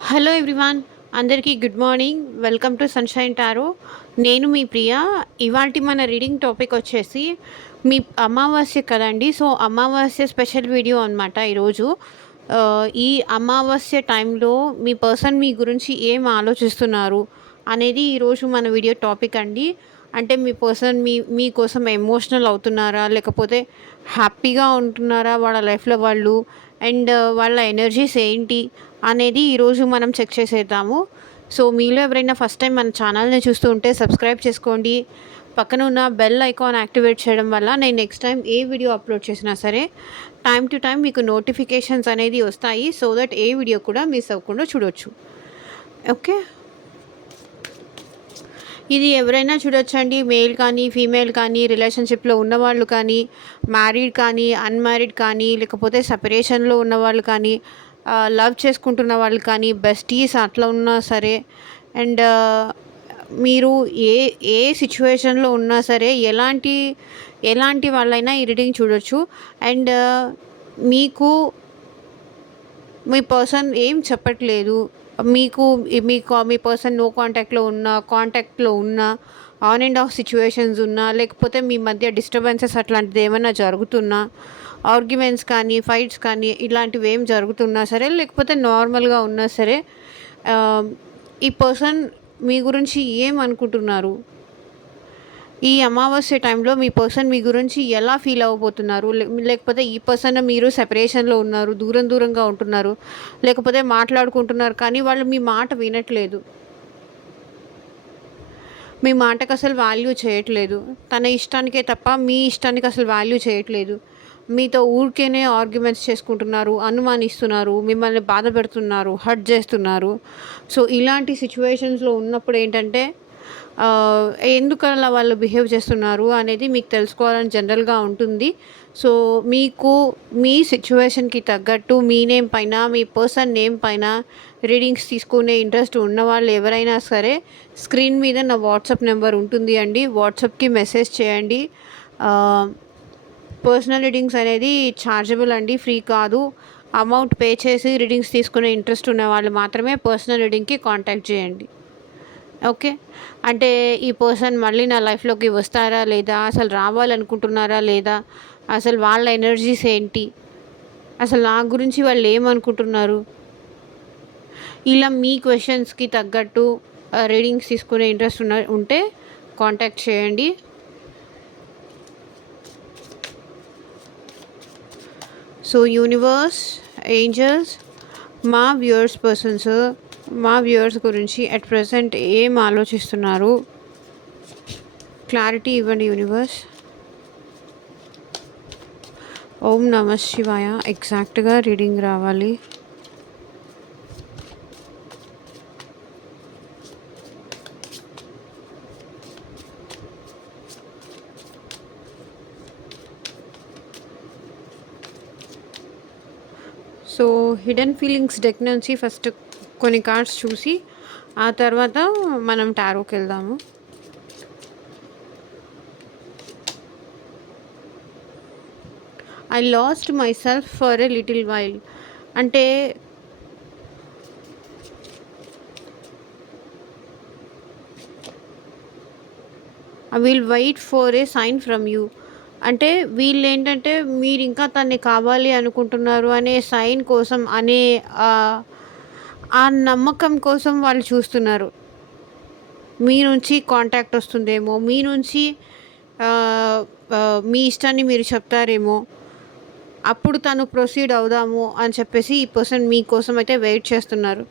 Hello everyone, అందరికీ good morning. Welcome to sunshine tarot. నేను మీ ప్రియ. ఇవాల్టి మన రీడింగ్ టాపిక్ వచ్చేసి మీ అమావాస్య కదండీ. సో, అమావాస్య స్పెషల్ వీడియో అనమాట ఈరోజు. ఈ అమావాస్య టైంలో మీ పర్సన్ మీ గురించి ఏం ఆలోచిస్తున్నారు అనేది ఈరోజు మన వీడియో టాపిక్ అండి. అంటే మీ పర్సన్ మీకోసం ఎమోషనల్ అవుతున్నారా? లేకపోతే హ్యాపీగా ఉంటున్నారా వాళ్ళ లైఫ్‌లో వాళ్ళు? అండ్ వాళ్ళ ఎనర్జీస్ ఏంటి అనేది ఈరోజు మనం చెక్ చేసేద్దాము. సో, మీలో ఎవరైనా ఫస్ట్ టైం మన ఛానల్‌ని చూస్తూ ఉంటే సబ్స్క్రైబ్ చేసుకోండి. పక్కన ఉన్న బెల్ ఐకాన్ యాక్టివేట్ చేయడం వల్ల నేను నెక్స్ట్ టైం ఏ వీడియో అప్లోడ్ చేసినా సరే టైమ్ టు టైమ్ మీకు నోటిఫికేషన్స్ అనేది వస్తాయి. సో దట్ ఏ వీడియో కూడా మిస్ అవ్వకుండా చూడొచ్చు. ఓకే. ఇది ఎవరైనా చూడొచ్చండి. మేల్ కానీ, ఫీమేల్ కానీ, రిలేషన్‌షిప్‌లో ఉన్నవాళ్ళు కానీ, మ్యారీడ్ కానీ, అన్‌మ్యారీడ్ కానీ, లేకపోతే సెపరేషన్‌లో ఉన్నవాళ్ళు కానీ, లవ్ చేసుకుంటున్న వాళ్ళు కానీ, బెస్టీస్ అట్లా ఉన్నా సరే. అండ్ మీరు ఏ ఏ సిచ్యువేషన్‌లో ఉన్నా సరే, ఎలాంటి వాళ్ళైనా ఈ రీడింగ్ చూడొచ్చు. అండ్ మీకు మీ పర్సన్ ఏం చెప్పట్లేదు. మీకు మీకు మీ పర్సన్ నో కాంటాక్ట్‌లో ఉన్నా, కాంటాక్ట్‌లో ఉన్నా, ఆన్ అండ్ ఆఫ్ సిట్యుయేషన్స్ ఉన్నా, లేకపోతే మీ మధ్య డిస్టర్బెన్సెస్ అట్లాంటిది ఏమైనా జరుగుతున్నా, ఆర్గ్యుమెంట్స్ కానీ, ఫైట్స్ కానీ ఇలాంటివి ఏం జరుగుతున్నా సరే, లేకపోతే నార్మల్‌గా ఉన్నా సరే, ఆహ్, ఈ పర్సన్ మీ గురించి ఏమనుకుంటున్నారు? ఈ అమావాస్య టైంలో మీ పర్సన్ మీ గురించి ఎలా ఫీల్ అవ్వబోతున్నారు? లేకపోతే ఈ పర్సన్ మీరు సెపరేషన్‌లో ఉన్నారు, దూరంగా ఉంటున్నారు, లేకపోతే మాట్లాడుకుంటున్నారు కానీ వాళ్ళు మీ మాట వినట్లేదు. మీ మాటకసలు వాల్యూ చేయట్లేదు. తన ఇష్టానికే తప్ప మీ ఇష్టానికి అసలు వాల్యూ చేయట్లేదు. మీతో ఊరికేనే ఆర్గ్యుమెంట్స్ చేసుకుంటున్నారు, అనుమానిస్తున్నారు, మిమ్మల్ని బాధపెడుతున్నారు, హర్ట్ చేస్తున్నారు. సో, ఇలాంటి సిట్యుయేషన్స్‌లో ఉన్నప్పుడు ఏంటంటే ఎందుకలా వాళ్ళు బిహేవ్ చేస్తున్నారు అనేది మీకు తెలుసుకోవాలని జనరల్‌గా ఉంటుంది. సో, మీకు మీ సిట్యుయేషన్‌కి తగ్గట్టు మీ నేమ్ పైన, మీ పర్సన్ నేమ్ పైన రీడింగ్స్ తీసుకునే ఇంట్రెస్ట్ ఉన్నవాళ్ళు ఎవరైనా సరే స్క్రీన్ మీద నా వాట్సాప్ నెంబర్ ఉంటుంది అండి. వాట్సాప్‌కి మెసేజ్ చేయండి. పర్సనల్ రీడింగ్స్ అనేది ఛార్జబుల్ అండి, ఫ్రీ కాదు. అమౌంట్ పే చేసి రీడింగ్స్ తీసుకునే ఇంట్రెస్ట్ ఉన్న వాళ్ళు మాత్రమే పర్సనల్ రీడింగ్‌కి కాంటాక్ట్ చేయండి. ఓకే. అంటే ఈ పర్సన్ మళ్ళీ నా లైఫ్‌లోకి వస్తారా లేదా? అసలు రావాలనుకుంటున్నారా లేదా? అసలు వాళ్ళ ఎనర్జీస్ ఏంటి? అసలు నా గురించి వాళ్ళు ఏమనుకుంటున్నారు? ఇలా మీ క్వెషన్స్‌కి తగ్గట్టు రీడింగ్స్ తీసుకునే ఇంట్రెస్ట్ ఉంటే కాంటాక్ట్ చేయండి. సో, యూనివర్స్, ఏంజెల్స్, మా వ్యూవర్స్ గురించి అట్ ప్రెజెంట్ ఏం ఆలోచిస్తున్నారు? క్లారిటీ ఇవ్వండి యూనివర్స్. ఓం నమ శివాయ. ఎగ్జాక్ట్గా రీడింగ్ రావాలి. సో, హిడెన్ ఫీలింగ్స్ డెక్ నుంచి ఫస్ట్ కొన్ని కార్డ్స్ చూసి ఆ తర్వాత మనం టారోకి వెళ్దాము. I lost myself for a little while. అంటే I will wait for a sign from you. అంటే వీళ్ళేంటంటే మీరు ఇంకా తనని కావాలి అనుకుంటున్నారు అనే సైన్ కోసం, ఆ నమ్మకం కోసం వాళ్ళు చూస్తున్నారు. మీ నుంచి కాంటాక్ట్ వస్తుందేమో, మీ నుంచి మీ ఇష్టాన్ని మీరు చెప్తారేమో, అప్పుడు తను ప్రొసీడ్ అవుదాము అని చెప్పేసి ఈ పర్సన్ మీకోసం అయితే వెయిట్ చేస్తున్నారు.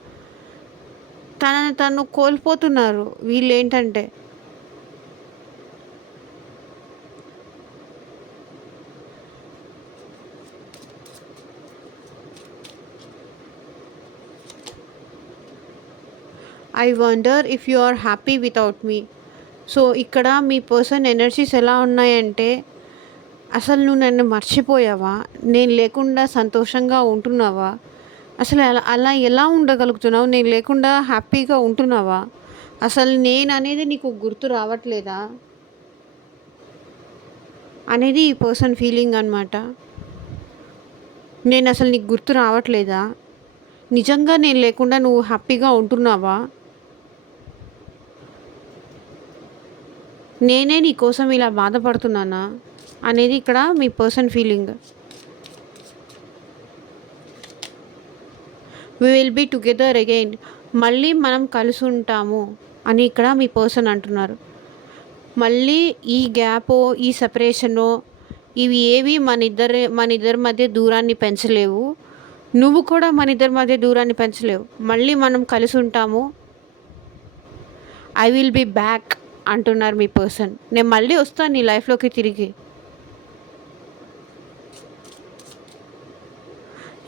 తనని తను కోల్పోతున్నారు వీళ్ళేంటంటే. I wonder if you are happy without me. So, ఇక్కడ మీ పర్సన్ ఎనర్జీస్ ఎలా ఉన్నాయంటే, అసలు నువ్వు నన్ను మర్చిపోయావా? నేను లేకుండా సంతోషంగా ఉంటున్నావా? అసలు అలా అలా ఎలా ఉండగలుగుతున్నావు? నేను లేకుండా హ్యాపీగా ఉంటున్నావా? అసలు నేననేది నీకు గుర్తు రావట్లేదా? అనేది ఈ పర్సన్ ఫీలింగ్ అనమాట. నేనసలు నీకు గుర్తు రావట్లేదా? నిజంగా నేను లేకుండా నువ్వు హ్యాపీగా ఉంటున్నావా? నేనే నీ కోసం ఇలా బాధపడుతున్నానా? అనేది ఇక్కడ మీ person feeling. We will be together again. మళ్ళీ మనం కలిసి ఉంటాము అని ఇక్కడ మీ పర్సన్ అంటున్నారు. మళ్ళీ ఈ గ్యాపో, ఈ సెపరేషనో ఇవి ఏవి మన ఇద్దరి మధ్య దూరాన్ని పెంచలేవు. నువ్వు కూడా మన ఇద్దరి మధ్య దూరాన్ని పెంచలేవు. మళ్ళీ మనం కలిసి ఉంటాము. ఐ విల్ బీ బ్యాక్ అంటున్నారు మీ పర్సన్. నేను మళ్ళీ వస్తాను నీ లైఫ్లోకి తిరిగి.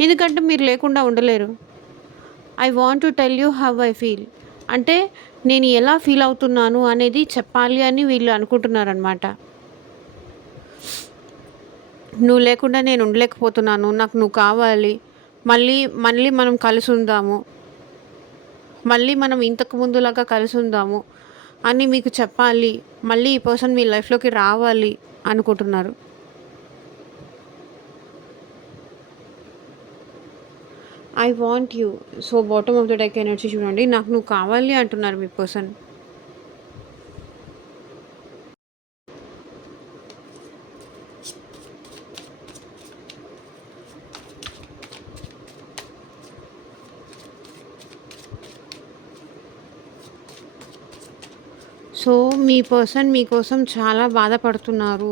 ఎందుకంటే మీరు లేకుండా ఉండలేరు. I want to tell you how I feel. అంటే నేను ఎలా ఫీల్ అవుతున్నాను అనేది చెప్పాలి అని వీళ్ళు అనుకుంటున్నారనమాట. నువ్వు లేకుండా నేను ఉండలేకపోతున్నాను. నాకు నువ్వు కావాలి. మళ్ళీ మళ్ళీ మనం కలిసి ఉందాము. మళ్ళీ మనం ఇంతకు ముందులాగా కలిసి ఉందాము అని మీకు చెప్పాలి. మళ్ళీ ఈ పర్సన్ మీ లైఫ్లోకి రావాలి అనుకుంటున్నారు. I want you. So bottom of the deck energy చూడండి. నాకు నువ్వు కావాలి అంటున్నారు మీ పర్సన్. సో మీ పర్సన్ మీకోసం చాలా బాధపడుతున్నారు.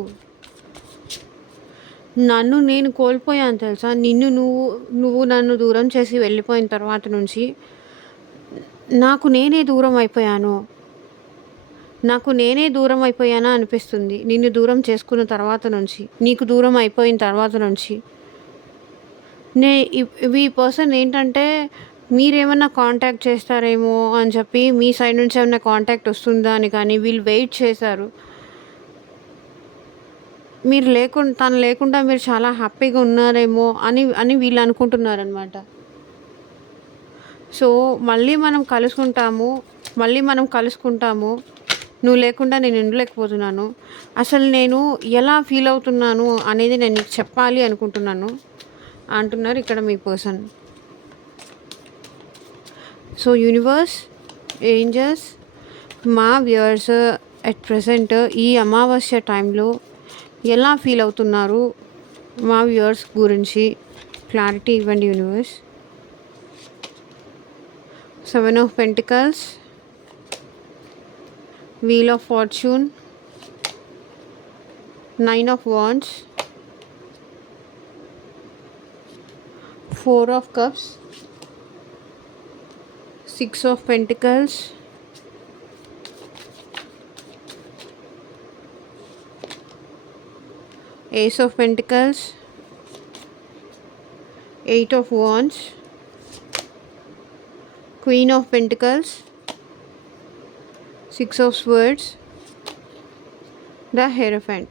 నన్ను నేను కోల్పోయాను తెలుసా? నువ్వు నన్ను దూరం చేసి వెళ్ళిపోయిన తర్వాత నుంచి నాకు నేనే దూరం అయిపోయాను. నాకు నేనే దూరం అయిపోయానా అనిపిస్తుంది. నిన్ను దూరం చేసుకున్న తర్వాత నుంచి, నీకు దూరం అయిపోయిన తర్వాత నుంచి. నే ఈ పర్సన్ ఏంటంటే మీరేమన్నా కాంటాక్ట్ చేస్తారేమో అని చెప్పి మీ సైడ్ నుంచి ఏమన్నా కాంటాక్ట్ వస్తుందా అని కానీ వీళ్ళు వెయిట్ చేశారు. తను లేకుండా మీరు చాలా హ్యాపీగా ఉన్నారేమో అని అని వీళ్ళు అనుకుంటున్నారనమాట. సో మళ్ళీ మనం కలుసుకుంటాము. మళ్ళీ మనం కలుసుకుంటాము. నువ్వు లేకుండా నేను ఉండలేకపోతున్నాను. అసలు నేను ఎలా ఫీల్ అవుతున్నాను అనేది నేను నీకు చెప్పాలి అనుకుంటున్నాను అంటున్నారు ఇక్కడ మీ పర్సన్. సో యూనివర్స్, ఏంజల్స్, మా వ్యూవర్స్ అట్ ప్రెసెంట్ ఈ అమావాస్య టైంలో ఎలా ఫీల్ అవుతున్నారు మా వ్యూవర్స్ గురించి క్లారిటీ ఇవ్వండి universe. 7 of Pentacles, Wheel of Fortune, 9 of Wands, 4 of Cups, 6 of Pentacles, Ace of Pentacles, 8 of Wands, Queen of Pentacles, 6 of Swords, the Hierophant.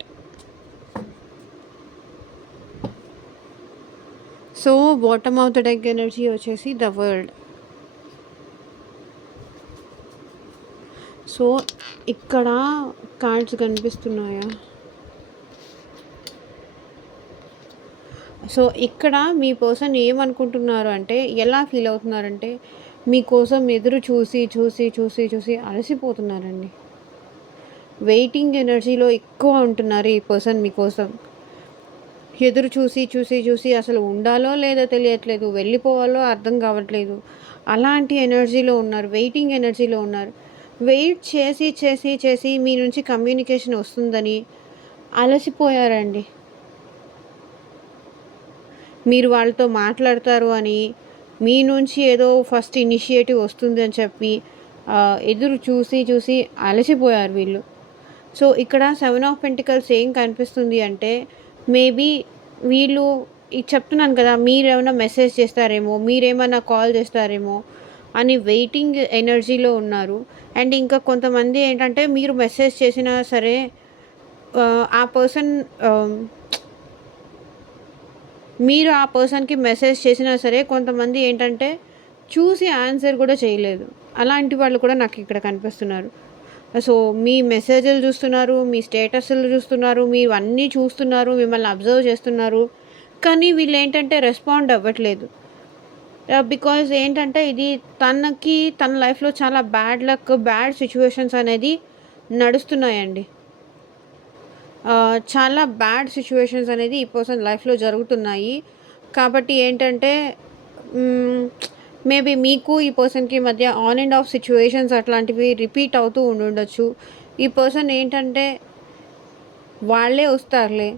So bottom of the deck energy వచ్చేసి the world. So ఇక్కడ cards కనిపిస్తున్నాయా? So ఇక్కడ మీ person ఏమనుకుంటున్నారు అంటే, ఎలా feel అవుతున్నారంటే మీకోసం ఎదురు చూసి చూసి చూసి చూసి అలసిపోతున్నారండి. వెయిటింగ్ ఎనర్జీలో ఎక్కువ ఉంటున్నారు ఈ పర్సన్ మీకోసం. ఎదురు చూసి చూసి చూసి అసలు ఉండాలో లేదో తెలియట్లేదు, వెళ్ళిపోవాలో అర్థం కావట్లేదు. అలాంటి ఎనర్జీలో ఉన్నారు, వెయిటింగ్ ఎనర్జీలో ఉన్నారు. వెయిట్ చేసి చేసి చేసి మీ నుంచి కమ్యూనికేషన్ వస్తుందని అలసిపోయారండి. మీరు వాళ్ళతో మాట్లాడతారు అని, మీ నుంచి ఏదో ఫస్ట్ ఇనిషియేటివ్ వస్తుంది అని చెప్పి ఎదురు చూసి చూసి అలసిపోయారు వీళ్ళు. సో ఇక్కడ 7 of Pentacles ఏం కనిపిస్తుంది అంటే, మేబీ వీళ్ళు చెప్తున్నాను కదా, మీరేమైనా మెసేజ్ చేస్తారేమో, మీరేమైనా కాల్ చేస్తారేమో అని వెయిటింగ్ ఎనర్జీలో ఉన్నారు. అండ్ ఇంకా కొంతమంది ఏంటంటే మీరు మెసేజ్ చేసినా సరే ఆ పర్సన్ మీరు ఆ పర్సన్కి మెసేజ్ చేసినా సరే కొంతమంది ఏంటంటే చూసి ఆన్సర్ కూడా చేయలేదు. అలాంటి వాళ్ళు కూడా నాకు ఇక్కడ కనిపిస్తున్నారు. సో మీ మెసేజ్లు చూస్తున్నారు, మీ స్టేటస్లు చూస్తున్నారు, మీరు అన్నీ చూస్తున్నారు, మిమ్మల్ని అబ్జర్వ్ చేస్తున్నారు. కానీ వీళ్ళు ఏంటంటే రెస్పాండ్ అవ్వట్లేదు. బికాజ్ ఏంటంటే ఇది తనకి తన లైఫ్‌లో చాలా బ్యాడ్ లక్, బ్యాడ్ సిట్యుయేషన్స్ అనేది నడుస్తున్నాయండి. చాలా బ్యాడ్ సిట్యుయేషన్స్ అనేది ఈ పర్సన్ లైఫ్‌లో జరుగుతున్నాయి. కాబట్టి ఏంటంటే హ్మ్, మేబీ మీకు ఈ పర్సన్‌కి మధ్య ఆన్ అండ్ ఆఫ్ సిట్యుయేషన్స్ అట్లాంటివి రిపీట్ అవుతూ ఉండుండొచ్చు. ఈ పర్సన్ ఏంటంటే వాళ్ళే వస్తారులే,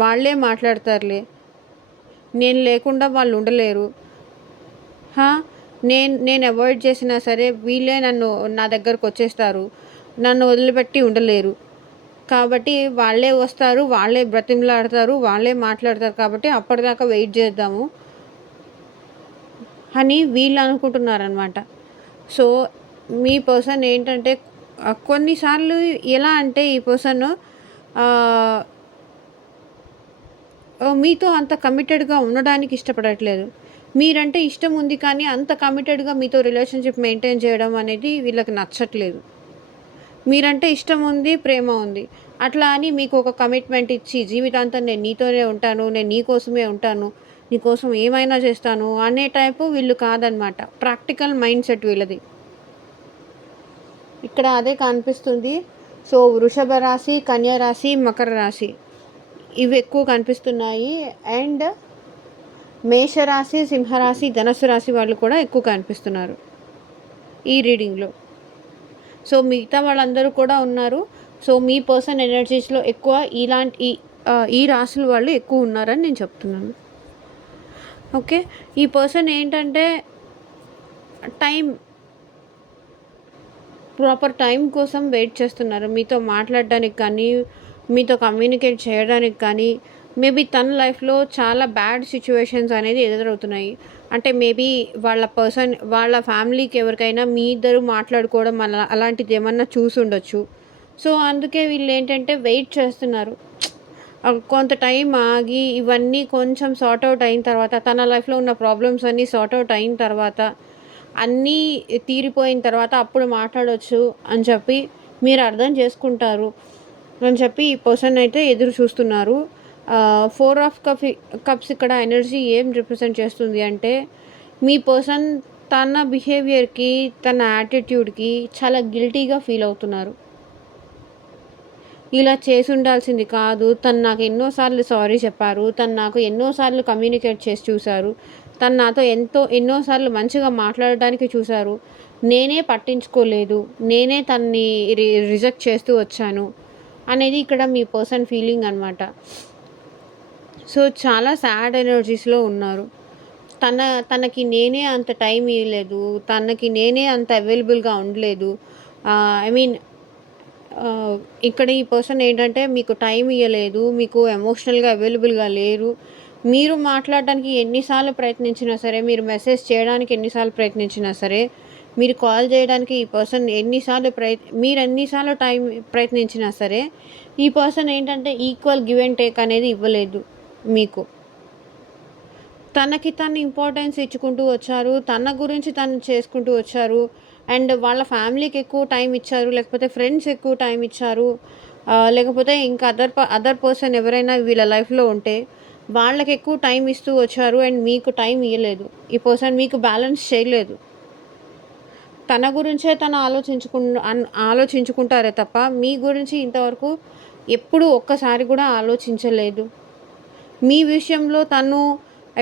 వాళ్ళే మాట్లాడతారులే, నేను లేకుండా వాళ్ళు ఉండలేరు. హా! నేను అవాయిడ్ చేసినా సరే వీళ్ళే నా దగ్గరకొచ్చేస్తారు. నన్ను వదిలిపెట్టి ఉండలేరు. కాబట్టి వాళ్ళే వస్తారు, వాళ్ళే బ్రతిమలాడతారు, వాళ్ళే మాట్లాడతారు కాబట్టి అప్పటిదాకా వెయిట్ చేద్దాము అని వీళ్ళు అనుకుంటున్నారనమాట. సో, మీ పర్సన్ ఏంటంటే కొన్నిసార్లు ఎలా అంటే ఈ పర్సను ఆహ్, మీతో అంత కమిటెడ్‌గా ఉండడానికి ఇష్టపడట్లేదు. మీరంటే ఇష్టం ఉంది కానీ అంత కమిటెడ్‌గా మీతో రిలేషన్‌షిప్ మెయింటైన్ చేయడం అనేది వీళ్ళకి నచ్చట్లేదు. మీరంటే ఇష్టం ఉంది, ప్రేమ ఉంది. అట్లా అని మీకు ఒక కమిట్మెంట్ ఇచ్చి జీవితాంతం నేను నీతోనే ఉంటాను, నేను నీ కోసమే ఉంటాను, నీ కోసం ఏమైనా చేస్తాను అనే టైపు వీళ్ళు కాదనమాట. ప్రాక్టికల్ మైండ్ సెట్ వీళ్ళది. ఇక్కడ అదే కనిపిస్తుంది. సో, వృషభ రాశి, కన్య రాశి, మకర రాశి ఇవి ఎక్కువ కనిపిస్తున్నాయి. అండ్ మేషరాశి, సింహరాశి, ధనస్సు రాశి వాళ్ళు కూడా ఎక్కువ కనిపిస్తున్నారు ఈ రీడింగ్‌లో. సో, మిగతా వాళ్ళందరూ కూడా ఉన్నారు. సో, మీ పర్సన్ ఎనర్జీస్‌లో ఎక్కువ ఈ రాశుల వాళ్ళు ఎక్కువ ఉన్నారని నేను చెప్తున్నాను. ఓకే. ఈ పర్సన్ ఏంటంటే టైం ప్రాపర్ టైం కోసం వెయిట్ చేస్తున్నారు. మీతో మాట్లాడడానికి కానీ, మీతో కమ్యూనికేట్ చేయడానికి కానీ, మేబీ తన లైఫ్‌లో చాలా బ్యాడ్ సిట్యుయేషన్స్ అనేది ఎదురవుతున్నాయి. అంటే మేబీ వాళ్ళ ఫ్యామిలీకి ఎవరికైనా మీ ఇద్దరు మాట్లాడుకోవడం అలాంటిదేమన్నా చూసుండొచ్చు. సో, అందుకే వీళ్ళేంటంటే వెయిట్ చేస్తున్నారు. కొంత టైం ఆగి ఇవన్నీ కొంచెం సార్ట్ ఔట్ అయిన తర్వాత, తన లైఫ్‌లో ఉన్న ప్రాబ్లమ్స్ అన్నీ సార్ట్ ఔట్ అయిన తర్వాత, అన్నీ తీరిపోయిన తర్వాత అప్పుడు మాట్లాడొచ్చు అని చెప్పి మీరు అర్థం చేసుకుంటారు అని చెప్పి ఈ పర్సన్ అయితే ఎదురు చూస్తున్నారు. 4 ఆఫ్ కప్స్ ఇక్కడ ఎనర్జీ ఏం రిప్రజెంట్ చేస్తుంది అంటే, మీ పర్సన్ తన బిహేవియర్‌కి, తన యాటిట్యూడ్‌కి చాలా గిల్టీగా ఫీల్ అవుతున్నారు. ఇలా చేసుండాల్సింది కాదు. తను నాకు ఎన్నో సార్లు సారీ చెప్పారు. తను నాకు ఎన్నో సార్లు కమ్యూనికేట్ చేసి చూసారు. తను నాతో ఎన్నో సార్లు మంచిగా మాట్లాడడానికి చూసారు. నేనే పట్టించుకోలేదు. నేనే తనని రిజెక్ట్ చేస్తూ వచ్చాను అనేది ఇక్కడ మీ పర్సన్ ఫీలింగ్ అనమాట. సో, చాలా సాడ్ ఎనర్జీస్‌లో ఉన్నారు. తనకి నేనే అంత టైం ఇయ్యలేదు. తనకి నేనే అంత అవైలబుల్‌గా ఉండలేదు. ఐ మీన్ ఇక్కడ ఈ పర్సన్ ఏంటంటే మీకు టైం ఇయ్యలేదు. మీకు ఎమోషనల్‌గా అవైలబుల్‌గా లేరు. మీరు మాట్లాడడానికి ఎన్ని సార్లు ప్రయత్నించినా సరే, మీరు మెసేజ్ చేయడానికి ఎన్ని సార్లు ప్రయత్నించినా సరే, మీరు కాల్ చేయడానికి ఈ పర్సన్ మీరు ఎన్ని సార్లు టైం ప్రయత్నించినా సరే, ఈ పర్సన్ ఏంటంటే ఈక్వల్ గివ్ అండ్ టేక్ అనేది ఇవ్వలేదు మీకు. తనకి తను ఇంపార్టెన్స్ ఇచ్చుకుంటూ వచ్చారు. తన గురించి తను చేసుకుంటూ వచ్చారు. అండ్ వాళ్ళ ఫ్యామిలీకి ఎక్కువ టైం ఇచ్చారు. లేకపోతే ఫ్రెండ్స్ ఎక్కువ టైం ఇచ్చారు. లేకపోతే ఇంకా అదర్ పర్సన్ ఎవరైనా వీళ్ళ లైఫ్‌లో ఉంటే వాళ్ళకి ఎక్కువ టైం ఇస్తూ వచ్చారు. అండ్ మీకు టైం ఇయ్యలేదు. ఈ పర్సన్ మీకు బ్యాలెన్స్ చేయలేదు. తన గురించే తను ఆలోచించుకుంటారే తప్ప మీ గురించి ఇంతవరకు ఎప్పుడూ ఒక్కసారి కూడా ఆలోచించలేదు. మీ విషయంలో తను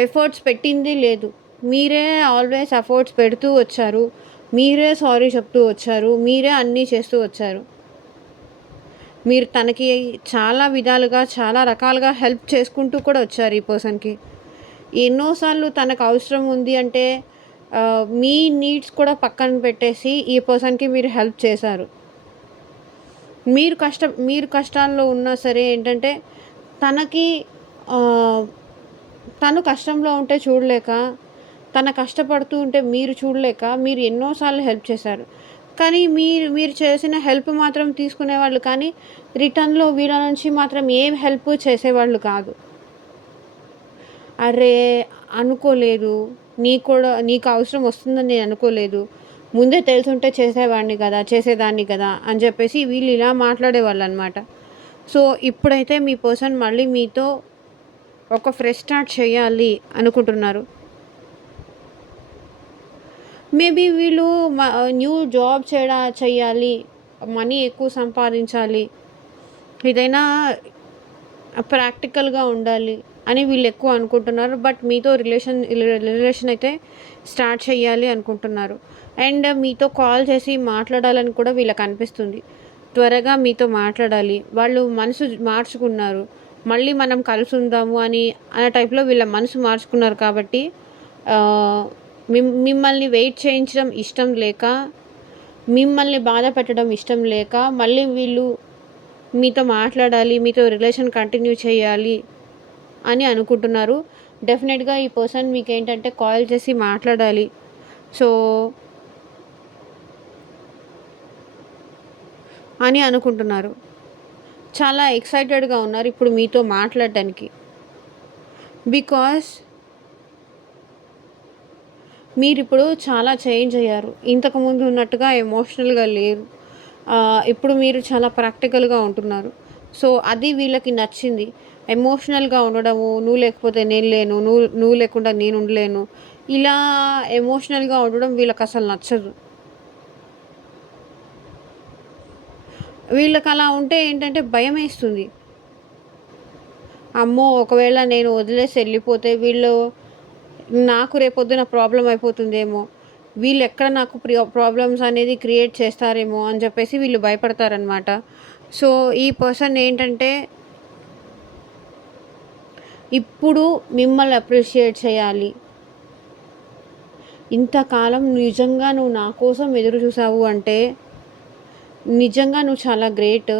ఎఫర్ట్స్ పెట్టింది లేదు. మీరే ఆల్వేస్ ఎఫర్ట్స్ పెడుతూ వచ్చారు. మీరే సారీ చెప్తూ వచ్చారు. మీరే అన్నీ చేస్తూ వచ్చారు. మీరు తనకి చాలా విధాలుగా, చాలా రకాలుగా హెల్ప్ చేసుకుంటూ కూడా వచ్చారు ఈ పర్సన్‌కి. ఎన్నో సార్లు తనకు అవసరం ఉంది అంటే మీ నీడ్స్ కూడా పక్కన పెట్టేసి ఈ పర్సన్‌కి మీరు హెల్ప్ చేశారు. మీరు కష్టాల్లో ఉన్నా సరే ఏంటంటే తనకి ఆహ్, తను కష్టంలో ఉంటే చూడలేక, తను కష్టపడుతూ ఉంటే మీరు చూడలేక మీరు ఎన్నో సార్లు హెల్ప్ చేశారు. కానీ మీరు చేసిన హెల్ప్ మాత్రం తీసుకునేవాళ్ళు కానీ, రిటర్న్‌లో వీళ్ళ నుంచి మాత్రం ఏం హెల్ప్ చేసేవాళ్ళు కాదు. అరే! అనుకోలేదు. నీకు అవసరం వస్తుందని నేను అనుకోలేదు. ముందే తెలిసుంటే చేసేవాడిని కదా! చేసేదాన్ని కదా! అని చెప్పేసి వీళ్ళు ఇలా మాట్లాడేవాళ్ళనమాట. సో, ఇప్పుడైతే మీ పర్సన్ మళ్ళీ మీతో ఒక ఫ్రెష్ స్టార్ట్ చేయాలి అనుకుంటున్నారు. మేబీ వీళ్ళు న్యూ జాబ్ చెయ్యాలి, మనీ ఎక్కువ సంపాదించాలి, ఏదైనా ప్రాక్టికల్‌గా ఉండాలి అని వీళ్ళెక్కువ అనుకుంటున్నారు. బట్ మీతో రిలేషన్ అయితే స్టార్ట్ చేయాలి అనుకుంటున్నారు. అండ్ మీతో కాల్ చేసి మాట్లాడాలని కూడా వీళ్ళకనిపిస్తుంది. త్వరగా మీతో మాట్లాడాలి. వాళ్ళు మనసు మార్చుకున్నారు. మళ్ళీ మనం కలిసుందాము అనే టైప్‌లో వీళ్ళ మనసు మార్చుకున్నారు కాబట్టి ఆహ్, మిమ్మల్ని వెయిట్ చేయించడం ఇష్టం లేక, మిమ్మల్ని బాధ పెట్టడం ఇష్టం లేక మళ్ళీ వీళ్ళు మీతో మాట్లాడాలి, మీతో రిలేషన్ కంటిన్యూ చేయాలి అని అనుకుంటున్నారు. డెఫినెట్‌గా ఈ పర్సన్ మీకేంటంటే కాల్ చేసి మాట్లాడాలి. సో, అని అనుకుంటున్నారు. చాలా ఎక్సైటెడ్‌గా ఉన్నారు ఇప్పుడు మీతో మాట్లాడడానికి. బికాజ్ మీరిప్పుడు చాలా చేంజ్ అయ్యారు. ఇంతకుముందు ఉన్నట్టుగా ఎమోషనల్‌గా లేరు. ఇప్పుడు మీరు చాలా ప్రాక్టికల్‌గా ఉంటున్నారు. సో, అది వీళ్ళకి నచ్చింది. ఎమోషనల్‌గా ఉండడము, నువ్వు లేకపోతే నేను లేను, నువ్వు లేకుండా నేను ఉండలేను. ఇలా ఎమోషనల్‌గా ఉండడం వీళ్ళకసలు నచ్చదు. వీళ్ళకలా ఉంటే ఏంటంటే భయమేస్తుంది. అమ్మో! ఒకవేళ నేను వదిలేసి ఎళ్ళిపోతే నాకు రేపొద్దున ప్రాబ్లమ్ అయిపోతుందేమో, వీళ్ళెక్కడ నాకు ప్రాబ్లమ్స్ అనేది క్రియేట్ చేస్తారేమో అని చెప్పేసి వీళ్ళు భయపడతారనమాట. సో, ఈ పర్సన్ ఏంటంటే ఇప్పుడు మిమ్మల్ని అప్రిషియేట్ చేయాలి. ఇంతకాలం నిజంగా నువ్వు నా కోసం ఎదురు చూసావు అంటే నిజంగా నువ్వు చాలా గ్రేట్.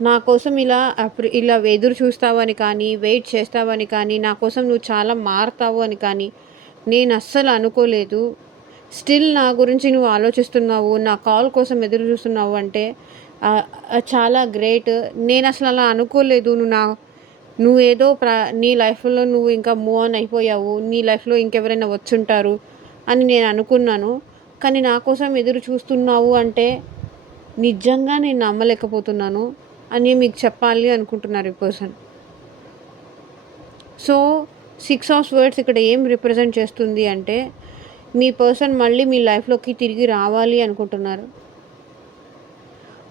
నా కోసం ఇలా ఎదురు చూస్తావని కానీ, వెయిట్ చేస్తావని కానీ, నా కోసం నువ్వు చాలా మారతావు అని కానీ నేనస్సలు అనుకోలేదు. స్టిల్ నా గురించి నువ్వు ఆలోచిస్తున్నావు, నా కాల్ కోసం ఎదురు చూస్తున్నావు అంటే చాలా గ్రేట్. నేనసలు అలా అనుకోలేదు. నువ్వేదో నీ లైఫ్‌లో నువ్వు ఇంకా మూవ్ ఆన్ అయిపోయావు. నీ లైఫ్‌లో ఇంకెవరైనా వచ్చుంటారు అని నేను అనుకున్నాను. కానీ నా కోసం ఎదురు చూస్తున్నావు అంటే నిజంగా నేను నమ్మలేకపోతున్నాను అని మీకు చెప్పాలి అనుకుంటున్నారు ఈ పర్సన్. సో, 6 ఆఫ్ వర్డ్స్ ఇక్కడ ఏం రిప్రజెంట్ చేస్తుంది అంటే మీ పర్సన్ మళ్ళీ మీ లైఫ్‌లోకి తిరిగి రావాలి అనుకుంటున్నారు.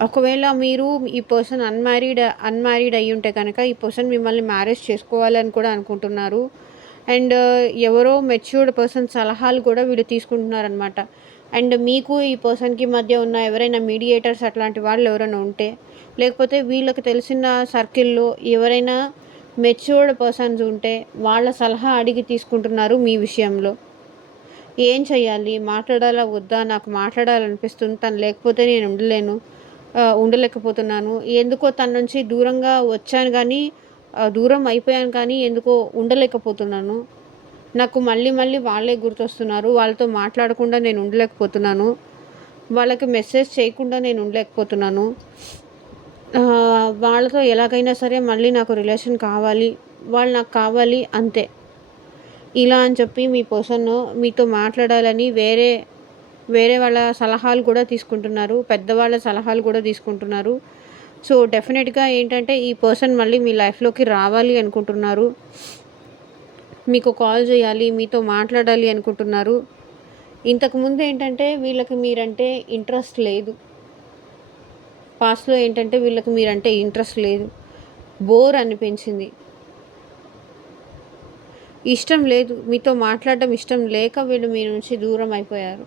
ఒకవేళ మీరు ఈ పర్సన్ అన్‌మ్యారీడ్ అయ్యుంటే కనుక ఈ పర్సన్ మిమ్మల్ని మ్యారేజ్ చేసుకోవాలని కూడా అనుకుంటున్నారు. అండ్ ఎవరో మెచ్యూర్డ్ పర్సన్ సలహాలు కూడా వీళ్ళు తీసుకుంటున్నారనమాట. అండ్ మీకు ఈ పర్సన్‌కి మధ్య ఉన్న ఎవరైనా మీడియేటర్స్ అట్లాంటి వాళ్ళు ఎవరైనా ఉంటే, లేకపోతే వీళ్ళకి తెలిసిన సర్కిల్‌లో ఎవరైనా మెచ్యూర్డ్ పర్సన్స్ ఉంటే వాళ్ళ సలహా అడిగి తీసుకుంటున్నారు మీ విషయంలో. ఏం చేయాలి? మాట్లాడాలా వద్దా? నాకు మాట్లాడాలనిపిస్తుంది. తను లేకపోతే నేను ఉండలేకపోతున్నాను. ఎందుకో తన నుంచి దూరంగా వచ్చాను గానీ దూరం అయిపోయాను కానీ ఎందుకో ఉండలేకపోతున్నాను. నాకు మళ్ళీ మళ్ళీ వాళ్ళే గుర్తొస్తున్నారు. వాళ్ళతో మాట్లాడకుండా నేను ఉండలేకపోతున్నాను. వాళ్ళకి మెసేజ్ చేయకుండా నేను ఉండలేకపోతున్నాను. వాళ్ళతో ఎలాగైనా సరే మళ్ళీ నాకు రిలేషన్ కావాలి. వాళ్ళు నాకు కావాలి అంతే. ఇలా అని చెప్పి మీ పర్సన్ మీతో మాట్లాడాలని వేరే వాళ్ళ సలహాలు కూడా తీసుకుంటున్నారు. పెద్దవాళ్ళ సలహాలు కూడా తీసుకుంటున్నారు. సో, డెఫినెట్‌గా ఏంటంటే ఈ పర్సన్ మళ్ళీ మీ లైఫ్‌లోకి రావాలి అనుకుంటున్నారు. మీకు కాల్ చేయాలి, మీతో మాట్లాడాలి అనుకుంటున్నారు. ఇంతకుముందు ఏంటంటే వీళ్ళకి మీరంటే ఇంట్రెస్ట్ లేదు. పాస్ట్‌లో ఏంటంటే వీళ్ళకి మీరంటే ఇంట్రెస్ట్ లేదు. బోర్ అనిపించింది. ఇష్టం లేదు. మీతో మాట్లాడడం ఇష్టం లేక వీళ్ళు మీ నుంచి దూరం అయిపోయారు.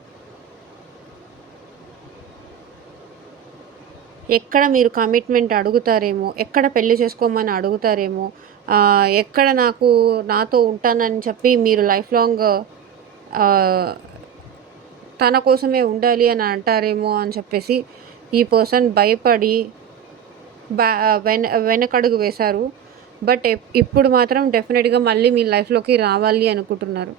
ఎక్కడ మీరు కమిట్మెంట్ అడుగుతారేమో, ఎక్కడ పెళ్లి చేసుకోమని అడుగుతారేమో, ఎక్కడ నాతో ఉంటానని చెప్పి మీరు లైఫ్ లాంగ్ ఆహ్, తన కోసమే ఉండాలి అని అంటారేమో అని చెప్పేసి ఈ పర్సన్ భయపడి బా వెనకడుగు వేశారు. బట్ ఇప్పుడు మాత్రం డెఫినెట్‌గా మళ్ళీ మీ లైఫ్‌లోకి రావాలి అనుకుంటున్నారు.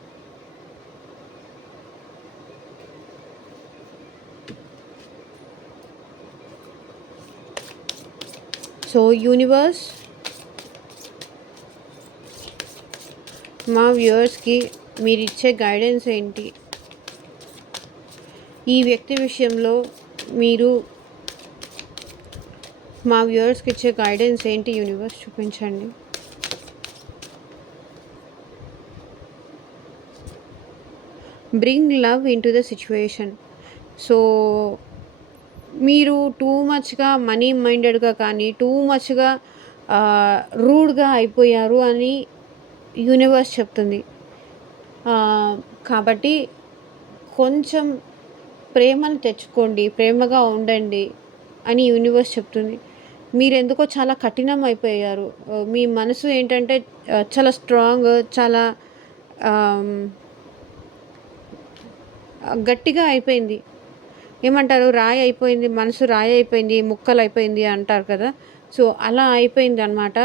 సో, యూనివర్స్ మా వ్యూవర్స్‌కి మీరిచ్చే గైడెన్స్ ఏంటి? ఈ వ్యక్తి విషయంలో మీరు మా వ్యూవర్స్‌కి ఇచ్చే గైడెన్స్ ఏంటి యూనివర్స్ చూపించండి. Bring love in to the situation. So మీరు టూ మచ్గా మనీ మైండెడ్గా కానీ టూ మచ్గా రూడ్గా అయిపోయారు అని యూనివర్స్ చెప్తుంది. కాబట్టి కొంచెం ప్రేమను తెచ్చుకోండి, ప్రేమగా ఉండండి అని యూనివర్స్ చెప్తుంది. మీరెందుకో చాలా కఠినం అయిపోయారు. మీ మనసు ఏంటంటే చాలా స్ట్రాంగ్, చాలా గట్టిగా అయిపోయింది. ఏమంటారు, రాయి అయిపోయింది, మనసు రాయి అయిపోయింది, ముక్కలు అయిపోయింది అంటారు కదా. సో అలా అయిపోయింది అనమాట.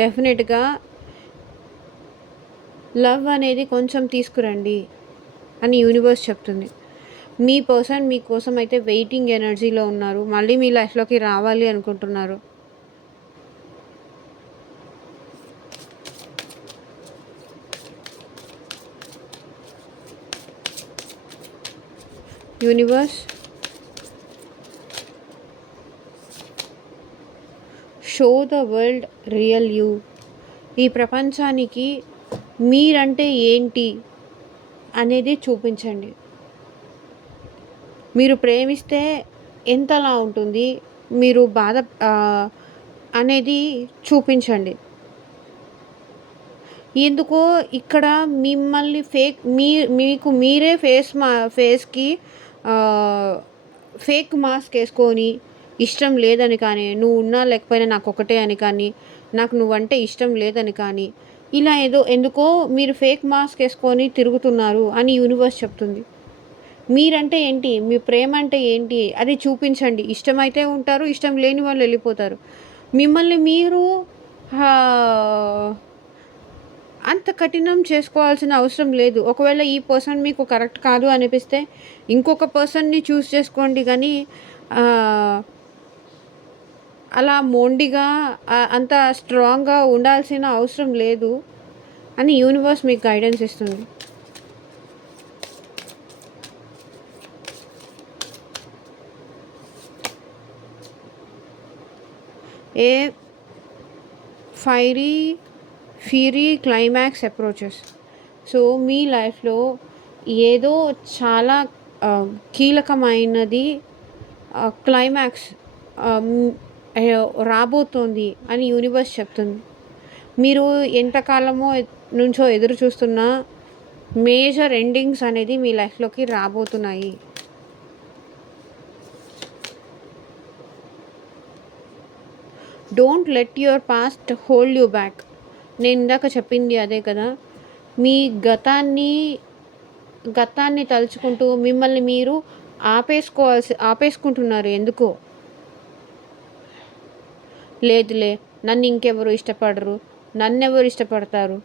డెఫినెట్గా లవ్ అనేది కొంచెం తీసుకురండి అని యూనివర్స్ చెప్తుంది. మీ పర్సన్ మీకోసం అయితే వెయిటింగ్ ఎనర్జీలో ఉన్నారు, మళ్ళీ మీ లైఫ్లోకి రావాలి అనుకుంటున్నారు. Universe, show the world real you. ఈ ప్రపంచానికి మీరంటే ఏంటి అనేది చూపించండి. మీరు ప్రేమిస్తే ఎంతలా ఉంటుంది, మీరు బాధ అనేది చూపించండి. ఎందుకో ఇక్కడ మిమ్మల్ని మీకు మీరే ఫేస్కి ఫేక్ మాస్క్ వేసుకొని ఇష్టం లేదని కానీ, నువ్వు ఉన్నా లేకపోయినా నాకు ఒకటే అని కానీ, నాకు నువ్వంటే ఇష్టం లేదని కానీ, ఇలా ఎందుకో మీరు ఫేక్ మాస్క్ వేసుకొని తిరుగుతున్నారు అని యూనివర్స్ చెప్తుంది. మీరంటే ఏంటి, మీ ప్రేమ అంటే ఏంటి అది చూపించండి. ఇష్టమైతే ఉంటారు, ఇష్టం లేని వాళ్ళు వెళ్ళిపోతారు. మిమ్మల్ని మీరు అంత కఠినం చేసుకోవాల్సిన అవసరం లేదు. ఒకవేళ ఈ పర్సన్ మీకు కరెక్ట్ కాదు అనిపిస్తే ఇంకొక పర్సన్ని చూస్ చేసుకోండి. కానీ అలా మొండిగా అంత స్ట్రాంగ్గా ఉండాల్సిన అవసరం లేదు అని యూనివర్స్ మీకు గైడెన్స్ ఇస్తుంది. ఏ ఫీరీ క్లైమాక్స్ అప్రోచెస్. సో మీ లైఫ్లో ఏదో చాలా కీలకమైనది క్లైమాక్స్ రాబోతోంది అని యూనివర్స్ చెప్తుంది. మీరు ఎంతకాలమో నుంచో ఎదురు చూస్తున్న మేజర్ ఎండింగ్స్ అనేది మీ లైఫ్లోకి రాబోతున్నాయి. Don't let your past hold you back. నేను ఇందాక చెప్పింది అదే కదా. మీ గతాన్ని తలుచుకుంటూ మిమ్మల్ని మీరు ఆపేసుకుంటున్నారు. ఎందుకో లేదులే, నన్ను ఇంకెవరు ఇష్టపడరు, నన్నెవరు ఇష్టపడతారు,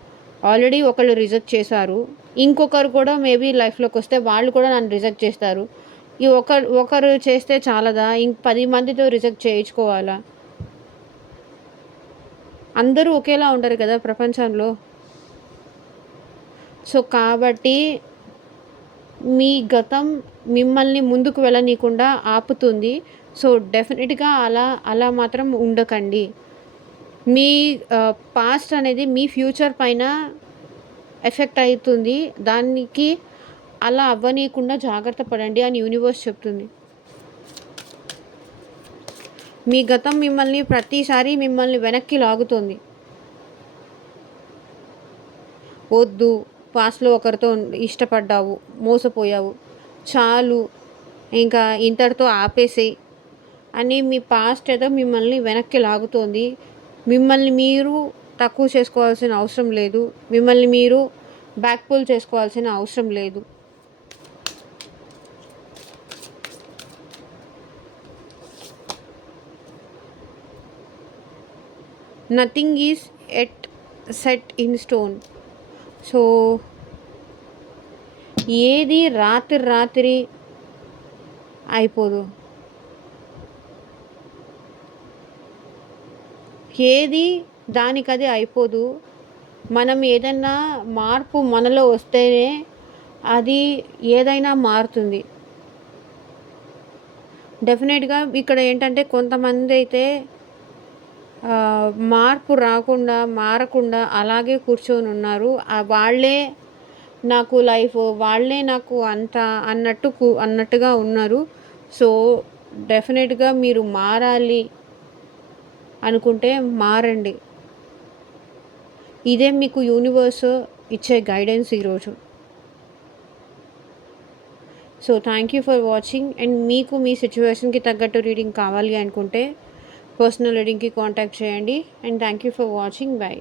ఆల్రెడీ ఒకళ్ళు రిజెక్ట్ చేశారు, ఇంకొకరు కూడా మేబీ లైఫ్లోకి వస్తే వాళ్ళు కూడా నన్ను రిజెక్ట్ చేస్తారు, ఈ ఒకరు చేస్తే చాలదా, 10 మందితో రిజెక్ట్ చేయించుకోవాలా? అందరూ ఒకేలా ఉండరు కదా ప్రపంచంలో. సో కాబట్టి మీ గతం మిమ్మల్ని ముందుకు వెళ్ళనీయకుండా ఆపుతుంది. సో డెఫినెట్గా అలా మాత్రం ఉండకండి. మీ పాస్ట్ అనేది మీ ఫ్యూచర్ పైన ఎఫెక్ట్ అవుతుంది. దానికి అలా అవ్వనీయకుండా జాగ్రత్త పడండి అని యూనివర్స్ చెప్తుంది. మీ గతం ప్రతిసారి మిమ్మల్ని వెనక్కి లాగుతుంది. వద్దు, పాస్ట్లో ఒకరితో ఇష్టపడ్డావు, మోసపోయావు, చాలు, ఇంకా ఇంతటితో ఆపేసేయి అని మీ పాస్ట్ ఏదో మిమ్మల్ని వెనక్కి లాగుతోంది. మిమ్మల్ని మీరు తక్కువ చేసుకోవాల్సిన అవసరం లేదు, మిమ్మల్ని మీరు బ్యాక్ పుల్ చేసుకోవాల్సిన అవసరం లేదు. Nothing is set in stone. So ఏది రాత్రి అయిపోదు, ఏది దానికది అయిపోదు. మనం ఏదైనా మార్పు మనలో వస్తేనే అది ఏదైనా మారుతుంది. డెఫినెట్గా ఇక్కడ ఏంటంటే కొంతమంది అయితే మార్పు మారకుండా అలాగే కూర్చొని ఉన్నారు. వాళ్ళే నాకు లైఫ్ వాళ్ళే నాకు అంత అన్నట్టుగా ఉన్నారు. సో, డెఫినిట్‌గా మీరు మారాలి అనుకుంటే మారండి. ఇదే మీకు యూనివర్స్ ఇచ్చే గైడెన్స్ ఈరోజు. So, thank you for watching. And మీకు మీ సిట్యుయేషన్‌కి తగ్గట్టు రీడింగ్ కావాలి అనుకుంటే పర్సనల్ రీడింగ్‌కి కాంటాక్ట్ చేయండి. And thank you for watching. By.